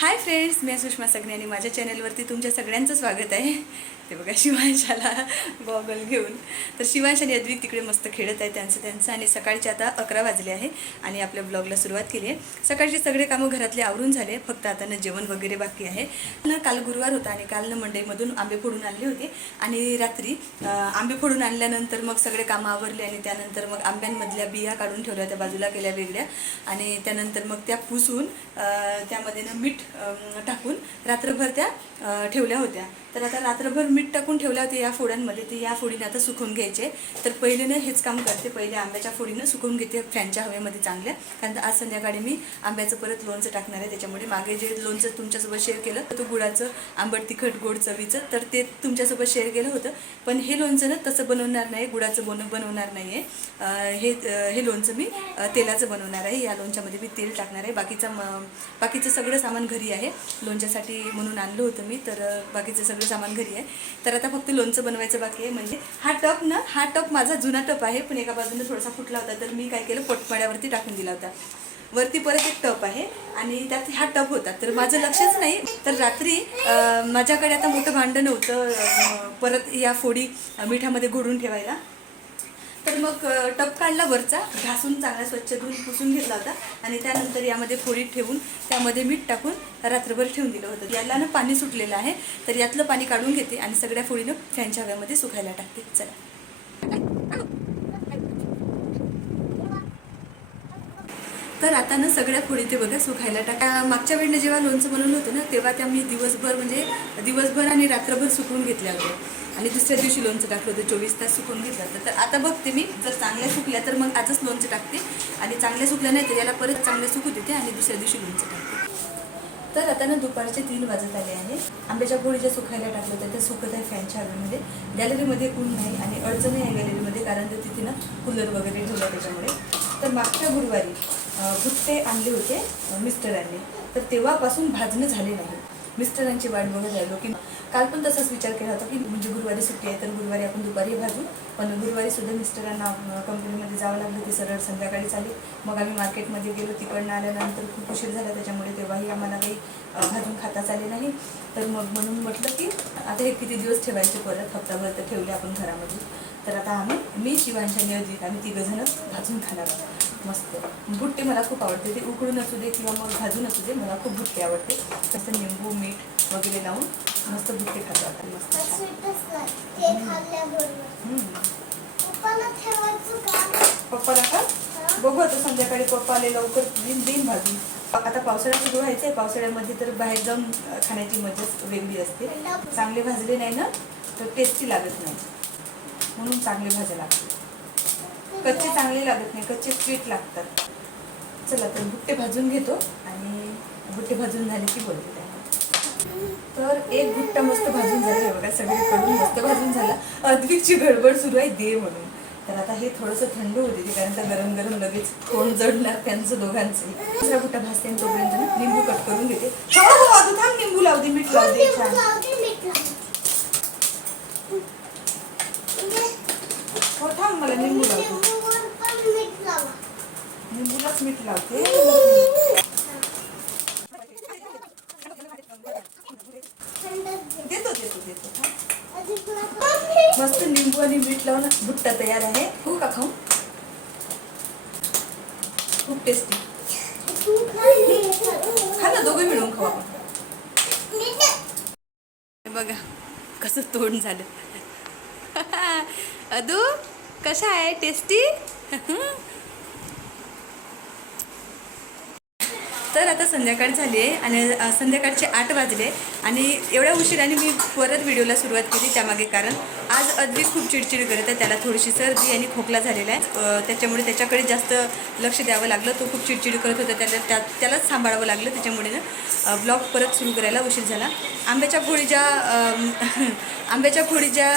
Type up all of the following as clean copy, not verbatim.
Hi friends, मी सुषमा सगणे आणि माझ्या चॅनलवरती तुमच्या सगळ्यांचं स्वागत आहे. ते बघा शिवांशाला गॉगल घेऊन. तर शिवांश आणि अद्विक तिकडे मस्त खेळत आहे त्यांचं आणि सकाळचे आता 11 वाजले आहे आणि आपल्या ब्लॉगला सुरुवात केली आहे. सकाळचे सगळे कामं घरातले आवरून झाले, फक्त आता ना जेवण वगैरे बाकी आहे ना. काल गुरुवार होता आणि काल ना मंडईमधून आंबे फोडून आणले होते आणि रात्री आंबे फोडून आणल्यानंतर मग सगळे कामं आवरले आणि त्यानंतर मग आंब्यांमधल्या बिया काढून ठेवल्या, त्या बाजूला केल्या वेगळ्या आणि त्यानंतर मग त्या पुसून त्यामध्ये ना मीठ टाकून रात्रभर त्या ठेवल्या होत्या. तर आता रात्रभर मीठ टाकून ठेवल्या होत्या या फोड्यांमध्ये. ते या फोडीने आता सुकवून घ्यायचे. तर पहिले ना हेच काम करते, पहिले आंब्याच्या फोडीनं सुकवून घेते फॅनच्या हवेमध्ये चांगल्या, कारण आज संध्याकाळी मी आंब्याचं परत लोणचं टाकणार आहे. त्याच्यामुळे मागे जे लोणचं तुमच्यासोबत शेअर केलं तो गुळाचं आंबट तिखट गोड चवीचं, तर ते तुमच्यासोबत शेअर केलं होतं. पण हे लोणचं ना तसं बनवणार नाही, गुळाचं बनवणार नाही आहे. हे लोणचं मी तेलाचं बनवणार आहे. या लोणच्यामध्ये मी तेल टाकणार आहे. बाकीचं सगळं सामान घरी आहे, लोणच्यासाठी म्हणून आणलं होतं मी, तर बाकीचं सगळं सामान घरी आहे. तर आता फक्त लोणचं बनवायचं बाकी आहे. म्हणजे हा टप माझा जुना टप आहे, पण एका बाजूने थोडासा फुटला होता, तर मी काय केलं पोटपाड्यावरती टाकून दिला होता. वरती परत एक टप आहे आणि त्यात हा टप होता, तर माझं लक्षच नाही. तर रात्री माझ्याकडे आता मोठं भांडं नव्हतं परत या फोडी मिठामध्ये घोडून ठेवायला. तर मग टप काढला वरचा, घासून चांगला स्वच्छ धुवून पुसून घेतला होता आणि त्यानंतर यामध्ये फोडी ठेवून त्यामध्ये मीठ टाकून रात्रभर ठेवून दिलं होतं. याला ना पाणी सुटलेलं आहे, तर यातलं पाणी काढून घेते आणि सगळ्या फोडीनं फॅनच्या हव्यामध्ये सुकायला टाकते. चला. तर आता ना सगळ्या फोडी ते बघा सुकायला टाका. मागच्या वेळेला जेव्हा लोणचं बनवलं होतं ना, तेव्हा त्या मी दिवसभर आणि रात्रभर सुकवून घेतल्या होत्या आणि दुसऱ्या दिवशी लोणचं टाकलं होतं. 24 तास सुकवून घेतलं होतं. तर आता बघते मी, जर चांगल्या सुकल्या तर मग आजच लोणचं टाकते आणि चांगल्या सुकल्या नाही तर याला परत चांगल्या सुकू देते आणि दुसऱ्या दिवशी लोणचं टाकते. तर आता ना दुपारचे 3 वाजत आले आहे. आंब्याच्या फोडी ज्या सुकायला टाकल्या होत्या त्या सुकत आहे फॅनच्या हवेमध्ये. गॅलरीमध्ये ऊन नाही आणि अडचण आहे गॅलरीमध्ये, कारण तर तिथे ना कूलर वगैरे ठेवला त्याच्यामुळे. तर मागच्या गुरुवारी भुट्टे आणले होते मिस्टरांनी, तर तेव्हापासून भाजणं झाले नाही. मिस्टरांची वाट बघत राहिलो की काल पण तसाच विचार केला होता की म्हणजे गुरुवारी सुट्टी आहे तर गुरुवारी आपण दुपारी भाजू, पण गुरुवारी सुद्धा मिस्टरांना कंपनीमध्ये जावं लागलं, ते सरळ संध्याकाळी चालेल. मग आम्ही मार्केटमध्ये गेलो, तिकडनं आल्यानंतर खूप उशीर झाला, त्याच्यामुळे तेव्हाही आम्हाला काही भाजून खाताच आले नाही. तर मग म्हणून म्हटलं की आता हे किती दिवस ठेवायचे, परत हप्ताभर तर ठेवले आपण घरामध्ये. तर आता मी शिवांश आणि अद्विक आम्ही 3 जणच भाजून खाणार मस्त. भुट्टे मला खूप आवडते, ते उकडून असू दे किंवा मग भाजून असू दे, मला खूप भुट्टे आवडते. तसं निंबू मीठ वगैरे लावून मस्त भुट्टे खातात मस्त. पप्पाला का बघू आता संध्याकाळी, पप्पा आले लवकर देईन भाजून. आता पावसाळा सुरू व्हायचं आहे, पावसाळ्यामध्ये तर बाहेर जाऊन खाण्याची मजाच वेगळी असते. चांगले भाजले नाही ना तर टेस्टी लागत नाही, म्हणून चांगले भाज्या लागतात. कच्चे चांगले लागत नाही, कच्चे स्वीट लागतात. चला तर भुट्टे भाजून घेतो आणि भुट्टे भाजून झाले की बोलते. तर एक भुट्टा मस्त भाजून झाला आहे बघा, सगळीकडून मस्त भाजून झाला. अद्विकची गडबड सुरू आहे दे म्हणून. तर आता हे थोडंसं थंड होते ते, कारण का गरम गरम लगेच कोण जडणार त्यांचं दोघांचं. दुसरा भुट्टा भाजते आणि तोपर्यंत लिंबू कट करून घेते. थांब, लिंबू लावते, मीठ लावते. छान हो, थांब मला लिंबू लावते, लिंबूलाच मीठ लावते. देतो मस्त लिंबू आणि मीठ लावून भुट्टा तयार आहे. हो का खाऊ, खूप टेस्टी. खा ना, दोघे मिळून खाऊ आपण. बघा कसं तोंड झालं. अदू कशा आहे, टेस्टी. तर आता संध्याकाळ झाली आहे आणि संध्याकाळचे 8 वाजले आणि एवढ्या उशिराने मी परत व्हिडिओला सुरुवात केली. त्यामागे कारण आज अद्विक खूप चिडचिड करत आहे, त्याला थोडीशी सर्दी आणि खोकला झालेला आहे, त्याच्यामुळे त्याच्याकडे जास्त लक्ष द्यावं लागलं. तो खूप चिडचिड करत होता, त्यालाच सांभाळावं लागलं. त्याच्यामुळे ना ब्लॉग परत सुरू करायला उशीर झाला. आंब्याच्या फोडी ज्या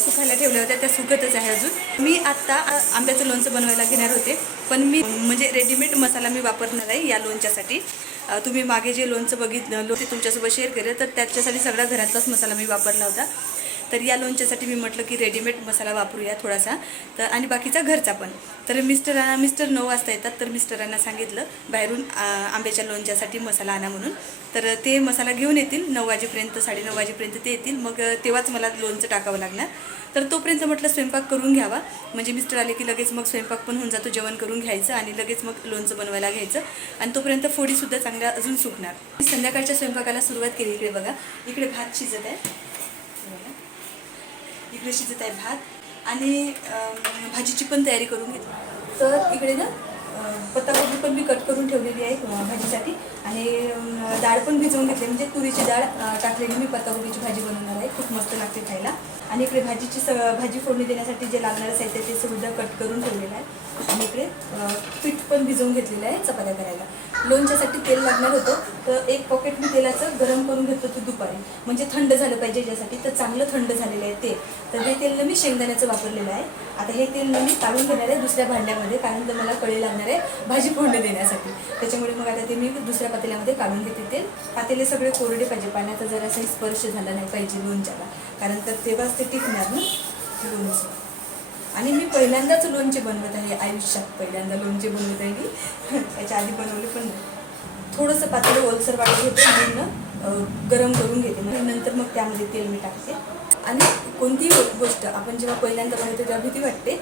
सुकायला ठेवल्या होत्या त्या सुकतच आहे अजून. मी आत्ता आंब्याचं लोणचं बनवायला घेणार होते, पण मी म्हणजे रेडीमेड मसाला मी वापरणार आहे या लोणच्यासाठी. तुम्ही मागे जे लोणचं बघितलं ते तुमच्यासोबत शेअर केलं, तर त्याच्यासाठी सगळा घरातलाच मसाला मी वापरला होता. तर या लोणच्यासाठी मी म्हटलं की रेडीमेड मसाला वापरूया थोडासा, तर आणि बाकीचा घरचा पण. तर मिस्टर 9 वाजता येतात, तर मिस्टरांना सांगितलं बाहेरून आंब्याच्या लोणच्यासाठी मसाला आणा म्हणून. तर ते मसाला घेऊन येतील 9 वाजेपर्यंत, 9:30 वाजेपर्यंत ते येतील. मग तेव्हाच मला लोणचं टाकावं लागणार. तर तोपर्यंत म्हटलं स्वयंपाक करून घ्यावा, म्हणजे मिस्टर आले की लगेच मग स्वयंपाक पण होऊन जातो, जेवण करून घ्यायचं आणि लगेच मग लोणचं बनवायला घ्यायचं. आणि तोपर्यंत फोडीसुद्धा चांगल्या अजून सुकणार. संध्याकाळच्या स्वयंपाकाला सुरुवात केली. इकडे बघा, इकडे भात शिजत आहे, इकडे शिजत आहे भात आणि भाजीची पण तयारी करून घेतली. तर इकडे ना पत्ताकोबी पण मी कट करून ठेवलेली आहे भाजीसाठी आणि डाळ पण भिजवून घेतली, म्हणजे तुरीची डाळ टाकलेली मी पत्ताकोबीची भाजी बनवणार आहे. खूप मस्त लागते खायला. आणि इकडे भाजी फोडणी देण्यासाठी जे लागणारं साहित्य ते सुद्धा कट करून ठेवलेलं आहे. आणि इकडे पीठ पण भिजवून घेतलेलं आहे चपात्या करायला. लोणच्यासाठी तेल लागणार होतं, तर 1 पॉकेट मी तेलाचं गरम करून घेतलं होतं दुपारी, म्हणजे थंड झालं पाहिजे ज्यासाठी. तर चांगलं थंड झालेलं आहे तेल. तर हे तेल मी शेंगदाण्याचं वापरलेलं आहे. आता हे तेल मी काढून घेणार आहे दुसऱ्या भांड्यामध्ये, कारण तर मला कढई लागणार आहे भाजी फोडणी देण्यासाठी. त्याच्यामुळे मग आता ते मी दुसऱ्या पातेल्यामध्ये काढून घेते तेल. पातेले सगळे कोरडे पाहिजे, पाण्याचा जरासाही स्पर्श झाला नाही पाहिजे लोणच्याला, कारण तर तेव्हाच ते टिकणार ना लोणचं. आणि मी पहिल्यांदाच लोणचे बनवत आहे आयुष्यात, पहिल्यांदा लोणचे बनवत आहे मी. त्याच्या आधी बनवले पण नाही. थोडंसं पातेलं ओलसर वाटत घेते, म्हणून गरम करून घेते, नंतर मग त्यामध्ये तेल मी टाकते. आणि कोणतीही गोष्ट आपण जेव्हा पहिल्यांदा बनवतो तेव्हा भीती वाटते,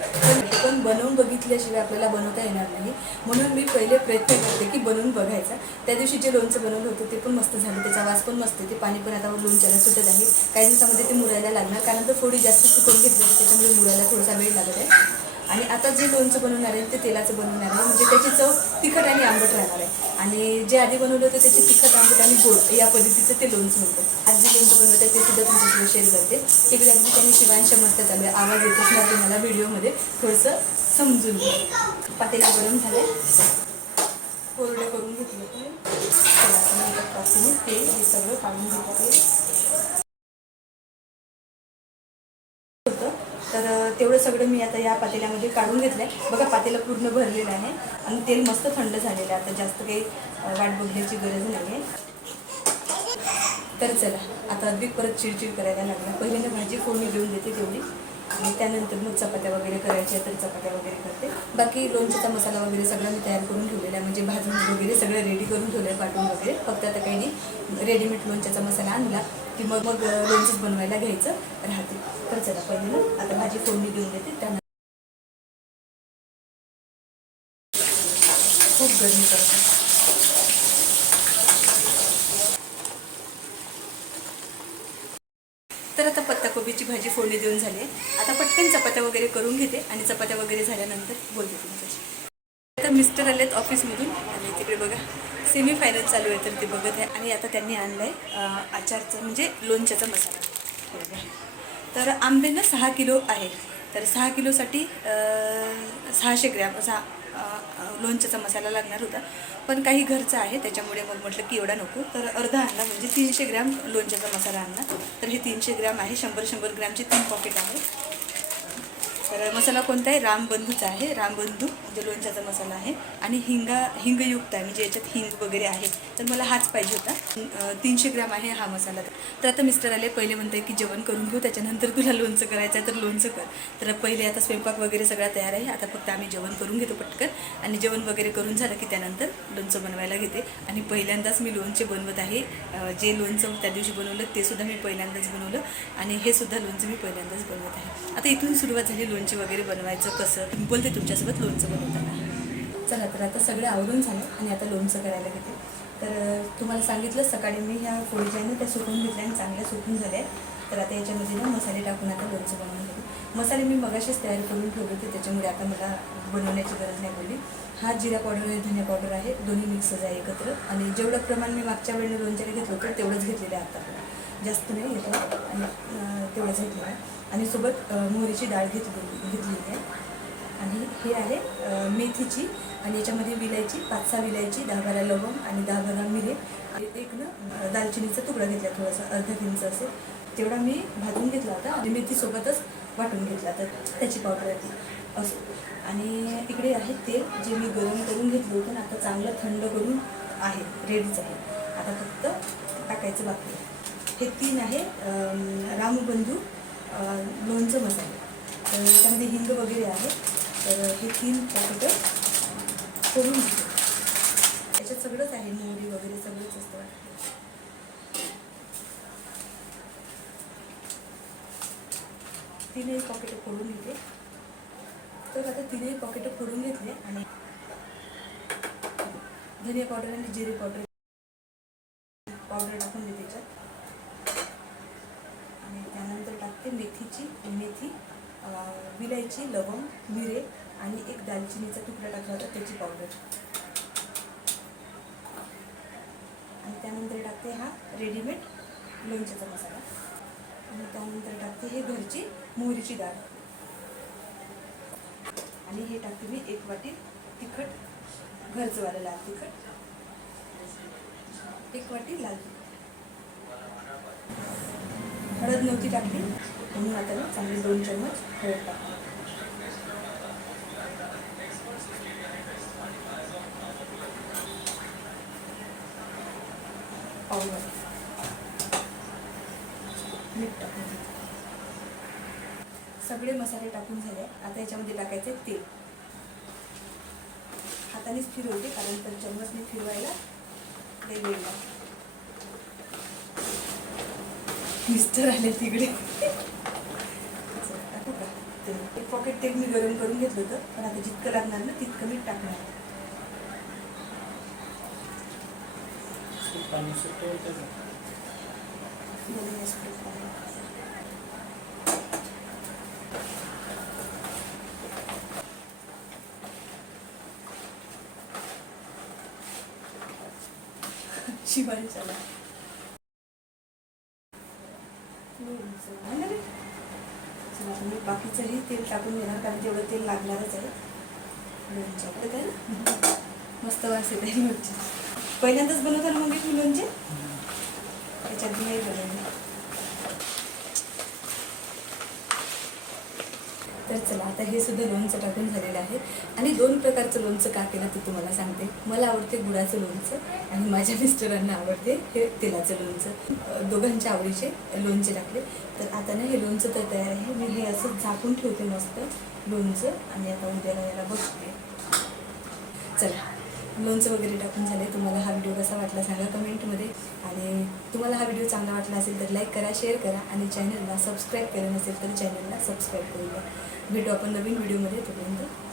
पण बनवून बघितल्याशिवाय आपल्याला बनवता येणार नाही. म्हणून मी पहिले प्रयत्न करते की बनवून बघायचा. त्या दिवशी जे लोणचं बनवलं होतं ते पण मस्त झालं, त्याचा वास पण मस्त, ते पाणी पण आता लोणच्याला सुटत आहे. काही दिवसामध्ये ते मुरायला लागणार, कारण तर थोडी जास्त सुकवून घेतली होती, त्याच्यामुळे मुरायला थोडासा वेळ लागत आहे. आणि आता जे लोणचं बनवणार आहे ते तेलाचं बनवणार आहे, म्हणजे त्याची चव तिखट आणि आंबट राहणार आहे. आणि जे आधी बनवलं होतं त्याचे तिखट, आंबट आणि गोड या पद्धतीचं ते लोणचं होतं. आज जे लोणचं बनवतं ते सुद्धा तुमच्यासोबत शेअर करते. तिकडे अगदी त्यांनी शिवांश मस्त चालू आहे, आवाज येतच नाही तुम्हाला व्हिडिओमध्ये, थोडंसं समजून घ्या. पातेला गरम झाले, कोरडे करून घेतले ते हे सगळं काढून घेतलं होतं. तर तेवढं सगळं मी आता या पातेल्यामध्ये काढून घेतलं आहे. बघा पातेलं पूर्ण भरलेलं आहे आणि तेल मस्त थंड झालेलं आहे. आता जास्त काही वाट बघण्याची गरज नाही आहे. तर चला, आता अगदी परत चिडचिड करायला लागला. पहिल्यांदा भाजी फोडणी देऊन देते तेवढी, आणि त्यानंतर मग चपात्या वगैरे करायच्या तर चपात्या वगैरे करते. बाकी लोणच्याचा मसाला वगैरे सगळं मी तयार करून ठेवलेला आहे, म्हणजे भाजून वगैरे सगळं रेडी करून ठेवलं आहे, पाठवून वगैरे. फक्त आता काही नाही, रेडीमेड लोणच्याचा मसाला आणला की मग लोणचंच बनवायला घ्यायचं राहते. तर चला पहिले ना आता भाजी फोडणी देऊन देते. त्यानंतर खूप गरमी करते. तर आता पत्ताकोबीची भाजी फोडणी देऊन झाली आहे. आता पटकन चपात्या वगैरे करून घेते आणि चपात्या वगैरे झाल्यानंतर बोलते तुमच्याशी. आता मिस्टर आलेत ऑफिसमधून आणि तिकडे बघा सेमीफायनल चालू आहे, तर ते बघत आहे. आणि आता त्यांनी आणलं आहे आचारचं, म्हणजे लोणच्याचा मसाला. तर आंबे ना 6 किलो आहे, तर 6 किलोसाठी 600 ग्रॅम असा लोणच्याचा मसाला लागणार होता. पण काही घरचा आहे त्याच्यामुळे मग म्हटलं की एवढा नको, तर अर्धा आणला, म्हणजे 300 ग्रॅम लोणच्याचा मसाला आणला. तर हे 300 ग्रॅम आहे, 100 ग्रॅमचे 3 पॉकेट आहे. तर मसाला कोणता आहे, रामबंधूचा आहे. रामबंधू म्हणजे लोणच्याचा मसाला आहे आणि हिंगयुक्त आहे, म्हणजे याच्यात हिंग वगैरे आहे. तर मला हाच पाहिजे होता. 300 ग्रॅम आहे हा मसाला. तर आता मिस्टर आले, पहिले म्हणते की जेवण करून घेऊ, त्याच्यानंतर तुला लोणचं करायचं आहे तर लोणचं कर. तर पहिले आता स्वयंपाक वगैरे सगळा तयार आहे, आता फक्त आम्ही जेवण करून घेतो पटकन. आणि जेवण वगैरे करून झालं की त्यानंतर लोणचं बनवायला घेते. आणि पहिल्यांदाच मी लोणचे बनवत आहे. जे लोणचं त्या दिवशी बनवलं ते सुद्धा मी पहिल्यांदाच बनवलं आणि हे सुद्धा लोणचं मी पहिल्यांदाच बनवत आहे. आता इथून सुरुवात झाली लोणचे वगैरे बनवायचं कसं, बोलते तुमच्यासोबत लोणचं बनवताना. चला, तर आता सगळं आवरून झालं आणि आता लोणचं करायला घेते. तर तुम्हाला सांगितलं सकाळी मी ह्या फोडी ज्या ना त्या सुकून घेतल्या आणि चांगल्या सुकून झाल्या. तर आता याच्यामध्ये ना मसाले टाकून आता लोणचं बनवून घेते. मसाले मी मगाशीच तयार करून ठेवले होते, त्याच्यामुळे आता मला बनवण्याची गरज नाही पडली. हा जिरा पावडर आणि धनिया पावडर आहे, दोन्ही मिक्सच आहे एकत्र. आणि जेवढं प्रमाण मी मागच्या वेळेला लोणच्याला घेतलं होतं तेवढंच घेतलेलं आहे आता, जास्त नाही घेतलं आणि तेवढंच घेतलं आहे. आणि सोबत मोहरीची डाळ घेतलेली आहे. आणि हे आहे मेथीची, आणि याच्यामध्ये विलायची 5-6 विलायची, 10-12 लवंग आणि 10-12 मिरे, एक ना दालचिनीचा तुकडा घेतला, थोडासा अर्धा इंच असेल तेवढा मी भाजून घेतला होता आणि मेथीसोबतच वाटून घेतला, तर त्याची पावडर आहे ती असं. आणि इकडे आहे तेल जे मी गरम करून घेतलं होतं ना, आता चांगलं थंड करून आहे, रेडीच आहे. आता फक्त टाकायचं बाकी. हे 3 आहे रामबंधू लोणचं मसाले. तर त्यामध्ये हिंग वगैरे आहे. तर हे 3 पॅकेटं करून घेते. याच्यात सगळंच आहे, मोहरी वगैरे सगळंच असतं. 3 पॉकेट फोडून घेते. तर आता 3 पॉकेट फोडून घेतले आणि धनिया पावडर आणि जिरे पावडर टाकून देते त्याच्यात. आणि त्यानंतर टाकते मेथी, विलायची, लवंग, मिरे आणि एक दालचिनीचा तुकडा टाकला होता त्याची पावडर. आणि त्यानंतर टाकते हा रेडीमेड लोणच्याचा मसाला. आणि त्यानंतर टाकते हे घरची मोहरीची डाळ. आणि हे टाकते मी 1 वाटी तिखट, घरचं वालं लाल तिखट, 1 वाटी लाल तिखट. हळद नव्हती टाकली म्हणून आता मी चांगली 2 चम्मच हळद टाकते. पावडर मीठ टाकून सगळे मसाले टाकून झाले. आता याच्यामध्ये टाकायचे तेल. हातानेच फिरवते कारण तर चम्मचने फिरवायला वेळ लागतो. मिस्टर आले तिकडे. टाकू का तेल? 1 पॉकेट तेल मी गरम करून घेतलं होतं, पण आता जितकं लागणार ना तितकं मीठ टाकणार. शिवायला चला मी बाकीचंही तेल टाकून घेणार कारण तेवढं तेल लागणारच आहे लोणच्याकडे. काय ना मस्त वास येत आहे लोणचे. पहिल्यांदाच बनवताना मग मी लोणचे त्याच्यात नाही बनवले. तर चला आता हे सुद्धा लोणचं टाकून झालेलं आहे. आणि 2 प्रकारचं लोणचं का केलं ते तुम्हाला सांगते. मला आवडते गुळाचं लोणचं आणि माझ्या मिस्टरांना आवडते हे तेलाचं लोणचं. दोघांच्या आवडीचे लोणचे टाकले. तर आता ना हे लोणचं तर तयार आहे. मी हे असं झाकून ठेवते मस्त लोणचं आणि आता उद्याला याला बघते. चला लोणचं वगैरे टाकून झाले. तुम्हाला हा व्हिडिओ कसा वाटला सांगा कमेंटमध्ये. आणि तुम्हाला हा व्हिडिओ चांगला वाटला असेल तर लाईक करा, शेअर करा आणि चॅनलला सबस्क्राईब केलं नसेल तर चॅनलला सबस्क्राईब करून द्या. भेटू आपण नवीन व्हिडिओमध्ये. तोपर्यंत